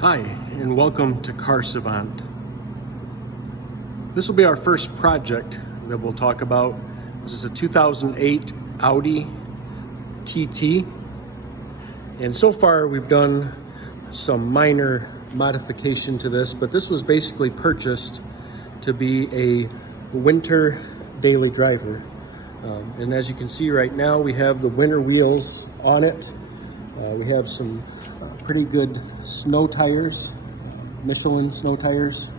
Hi, and welcome to Car Savant. This will be our first project that we'll talk about. This is a 2008 Audi TT, and so far we've done some minor modification to this, but this was basically purchased to be a winter daily driver. And as you can see right now, we have the winter wheels on it. We have some pretty good snow tires, Michelin snow tires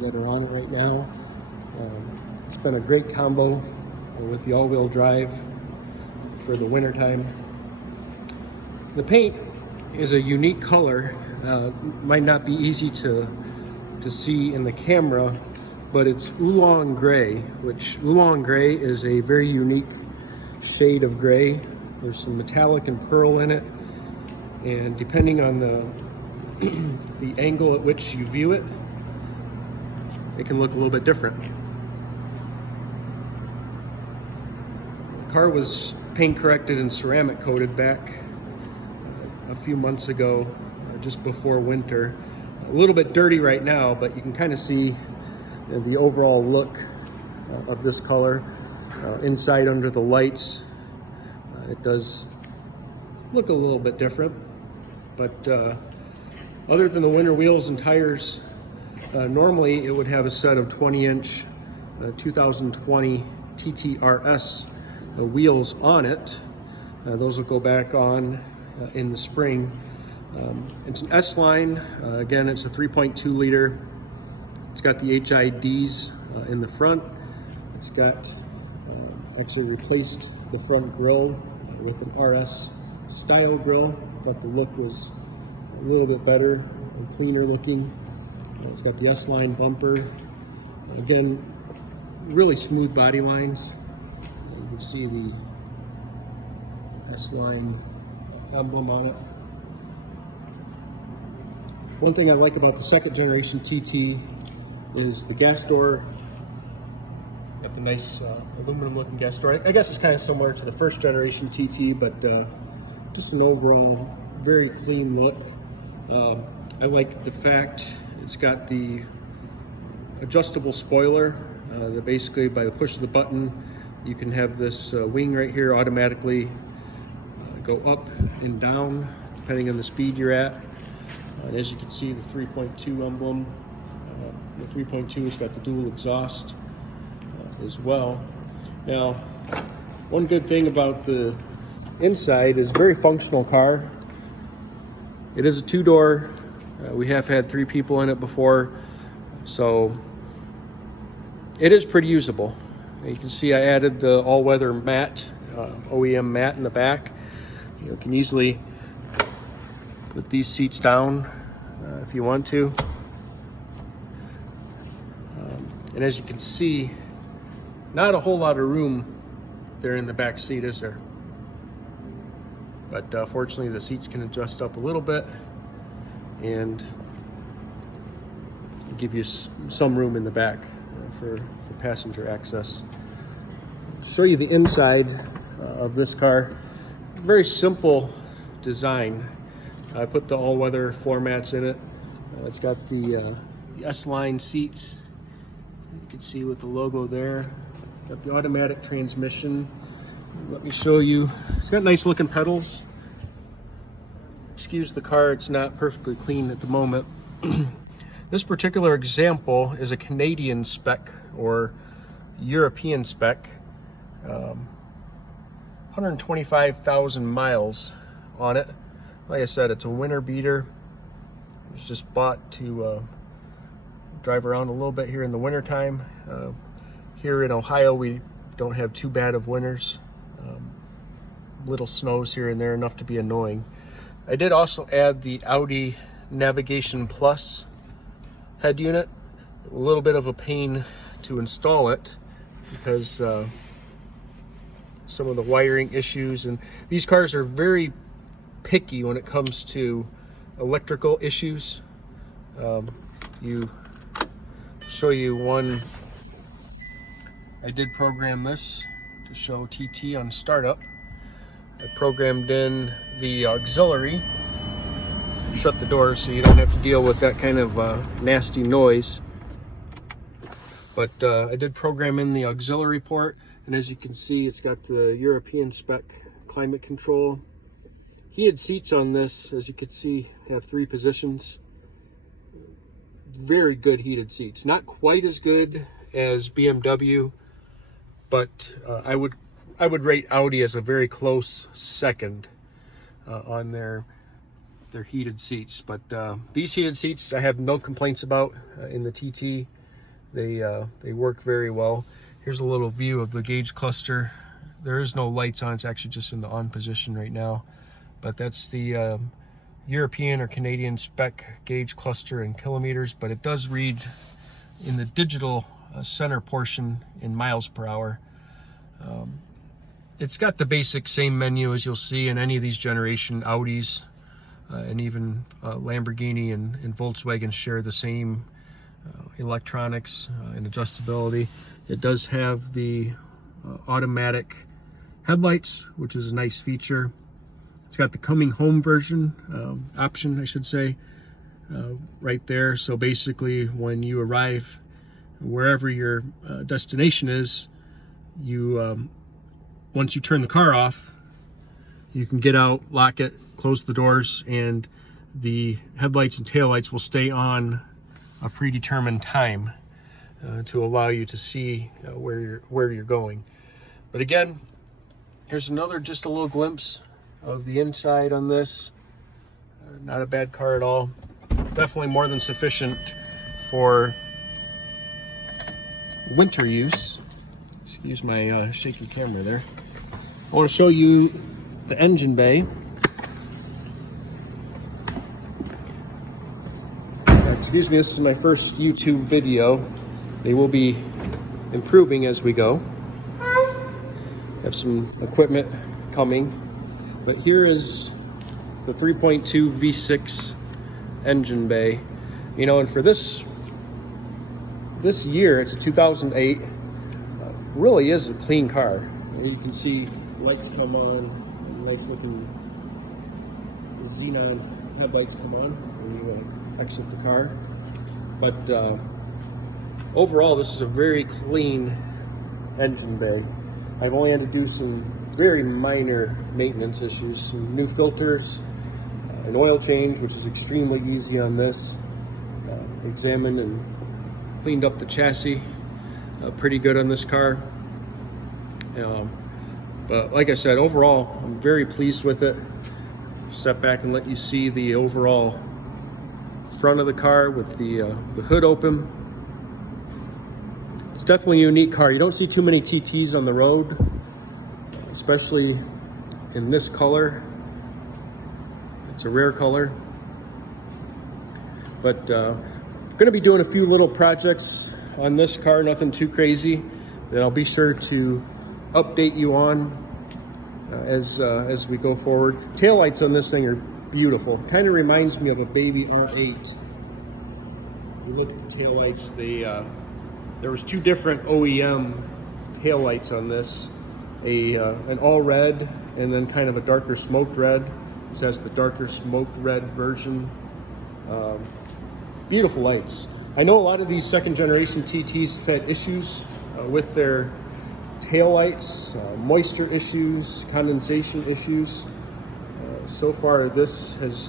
that are on it right now. It's been a great combo with the all-wheel drive for the winter time. The paint is a unique color. Might not be easy to see in the camera, but it's oolong gray, which oolong gray is a very unique shade of gray. There's some metallic and pearl in it, and depending on the angle at which you view it, it can look a little bit different. The car was paint corrected and ceramic coated back a few months ago, just before winter. A little bit dirty right now, but you can kind of see the overall look of this color. Inside under the lights, it does look a little bit different, but other than the winter wheels and tires, normally it would have a set of 20-inch 2020 TTRS wheels on it. Those will go back on in the spring. It's an S-line. Again, it's a 3.2 liter. It's got the HIDs in the front. It's got actually replaced the front grille with an RS style grille. Thought the look was a little bit better and cleaner looking. It's got the S-line bumper. Again, really smooth body lines. You can see the S-line emblem on it. One thing I like about the second generation TT is the gas door. Got the nice aluminum looking gas door. I guess it's kind of similar to the first generation TT, but just an overall very clean look. I like the fact it's got the adjustable spoiler that basically by the push of the button you can have this wing right here automatically go up and down depending on the speed you're at. And as you can see, the 3.2 emblem, the 3.2 has got the dual exhaust as well. Now, one good thing about the inside is very functional car. It is a two-door. We have had 3 people in it before, so it is pretty usable. You can see I added the all-weather mat, OEM mat in the back. You can easily put these seats down if you want to. And as you can see, not a whole lot of room there in the back seat, is there? But fortunately, the seats can adjust up a little bit and give you some room in the back for passenger access. Show you the inside of this car. Very simple design. I put the all-weather floor mats in it. It's got the S-line seats. You can see with the logo there. Got the automatic transmission. Let me show you. It's got nice looking pedals. Excuse the car, it's not perfectly clean at the moment. This particular example is a Canadian spec or European spec. 125,000 miles on it. Like I said, it's a winter beater. It was just bought to drive around a little bit here in the winter time. Here in Ohio, we don't have too bad of winters. Little snows here and there, enough to be annoying. I did also add the Audi Navigation Plus head unit. A little bit of a pain to install it because some of the wiring issues, and these cars are very picky when it comes to electrical issues. You show you one. I did program this to show TT on startup. I programmed in the auxiliary shut the door so you don't have to deal with that kind of nasty noise. But I did program in the auxiliary port, and as you can see, it's got the European spec climate control. Heated seats on this, as you can see, have 3 positions. Very good heated seats. Not quite as good as BMW, but I would rate Audi as a very close second on their heated seats. But these heated seats I have no complaints about in the TT. They work very well. Here's a little view of the gauge cluster. There is no lights on, it's actually just in the on position right now. But that's the European or Canadian spec gauge cluster in kilometers, but it does read in the digital center portion in miles per hour. It's got the basic same menu as you'll see in any of these generation Audis, and even Lamborghini and Volkswagen share the same electronics and adjustability. It does have the automatic headlights, which is a nice feature. It's got the coming home version option, I should say, right there. So basically, when you arrive wherever your destination is, you once you turn the car off, you can get out, lock it, close the doors, and the headlights and taillights will stay on a predetermined time to allow you to see where you're going. But again, here's just a little glimpse of the inside on this. Not a bad car at all. Definitely more than sufficient for winter use. Excuse my shaky camera there. I want to show you the engine bay. Excuse me, this is my first YouTube video. They will be improving as we go. Have some equipment coming. But here is the 3.2 V6 engine bay. You know, and for this year, it's a 2008, really is a clean car. You can see lights come on, nice looking xenon headlights come on when you exit the car. But overall, this is a very clean engine bay. I've only had to do some very minor maintenance issues, some new filters, an oil change, which is extremely easy on this. Examined and cleaned up the chassis pretty good on this car. But like I said, overall, I'm very pleased with it. Step back and let you see the overall front of the car with the hood open. It's definitely a unique car. You don't see too many TTs on the road, especially in this color. It's a rare color. But I'm going to be doing a few little projects on this car, nothing too crazy, that I'll be sure to update you on as we go forward. Taillights on this thing are beautiful. Kind of reminds me of a baby R8. You look at the taillights, there was 2 different OEM taillights on this. An all red and then kind of a darker smoked red. This has the darker smoked red version. Beautiful lights. I know a lot of these second generation TTs have had issues with their taillights, moisture issues, condensation issues. So far this has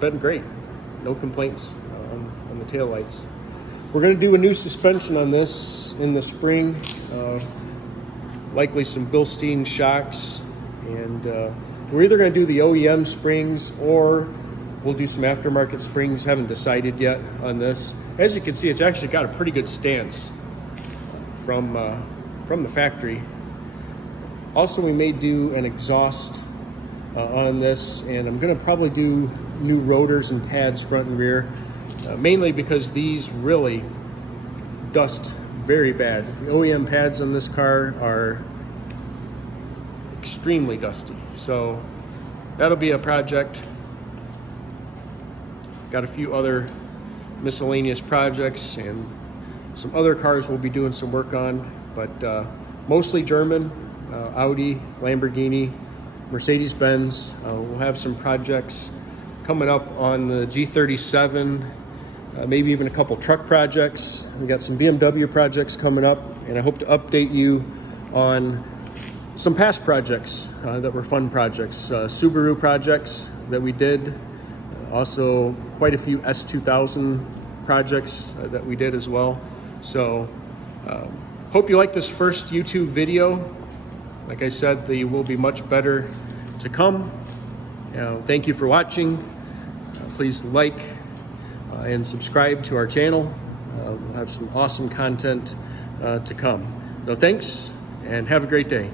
been great. No complaints on the taillights. We're going to do a new suspension on this in the spring. Likely some Bilstein shocks, and we're either going to do the OEM springs or we'll do some aftermarket springs. Haven't decided yet on this. As you can see, it's actually got a pretty good stance from the factory. Also, we may do an exhaust on this, and I'm going to probably do new rotors and pads front and rear, mainly because these really dust very bad. The OEM pads on this car are extremely dusty, so that'll be a project. Got a few other miscellaneous projects and some other cars we'll be doing some work on, but mostly German, Audi, Lamborghini, Mercedes-Benz. We'll have some projects coming up on the G37, maybe even a couple truck projects. We got some BMW projects coming up, and I hope to update you on some past projects that were fun projects, Subaru projects that we did, also quite a few S2000 projects that we did as well. So hope you like this first YouTube video. Like I said, there will be much better to come. Thank you for watching. Please like and subscribe to our channel. We'll have some awesome content to come. So thanks, and have a great day.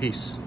Peace.